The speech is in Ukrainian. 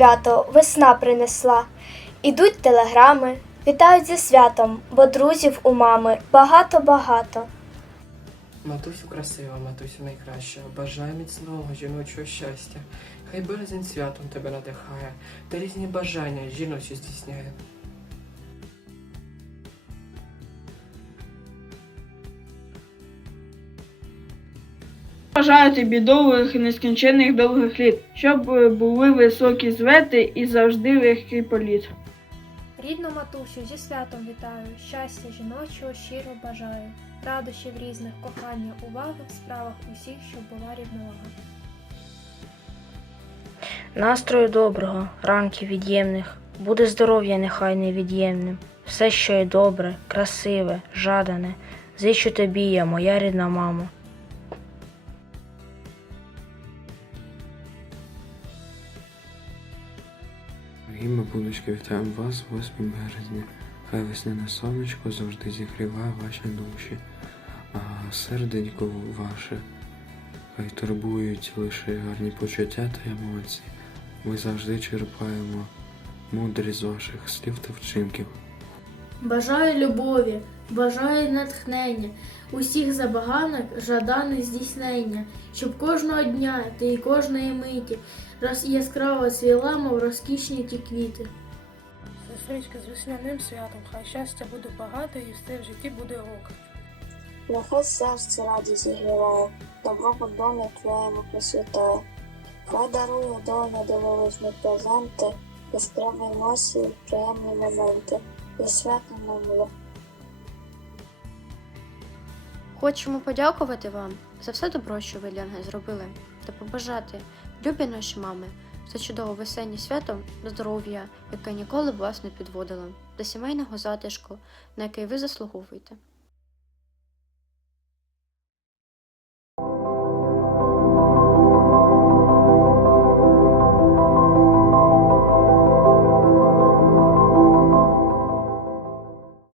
свято весна принесла. Ідуть телеграми, вітають зі святом, бо друзів у мами багато-багато. Матусю красива, матусю найкраща, бажаю міцного жіночого щастя. Хай березень святом тебе надихає, та різні бажання жіночі здійсняє. Бажаю тобі довгих і нескінченних довгих літ, щоб е, були високі звети і завжди легкий політ. Рідну матусю зі святом вітаю, щастя жіночого щиро бажаю, радощів різних, кохання, уваги в справах усіх, щоб була рівновага. Настрою доброго, ранків від'ємних, буде здоров'я нехай невід'ємним. Все, що є добре, красиве, жадане, зичу тобі я, моя рідна мамо. Дорогі бабулечки, вітаємо вас 8 березня. Хай весняне сонечко завжди зігріває ваші душі, а серденько ваше хай турбують лише гарні почуття та емоції. Ми завжди черпаємо мудрість з ваших слів та вчинків. Бажаю любові, бажаю натхнення, усіх забаганок жаданих здійснення, щоб кожного дня та й кожної миті роз яскраво цвіла, мов розкішні ті квіти. Сестрички з весняним святом, хай щастя буде багато і все в житті буде ок. Нехай серце радість зігріває, добро по домі твоєму присвятає. Хай дарує доля дивовижні презенти, яскраві емоції, приємні моменти. І свято нам Хочемо подякувати вам за все добро, що ви для нас зробили, та побажати, любі наші мами, за чудове весеннє свято, здоров'я, яке ніколи б вас не підводило, до сімейного затишку, на який ви заслуговуєте.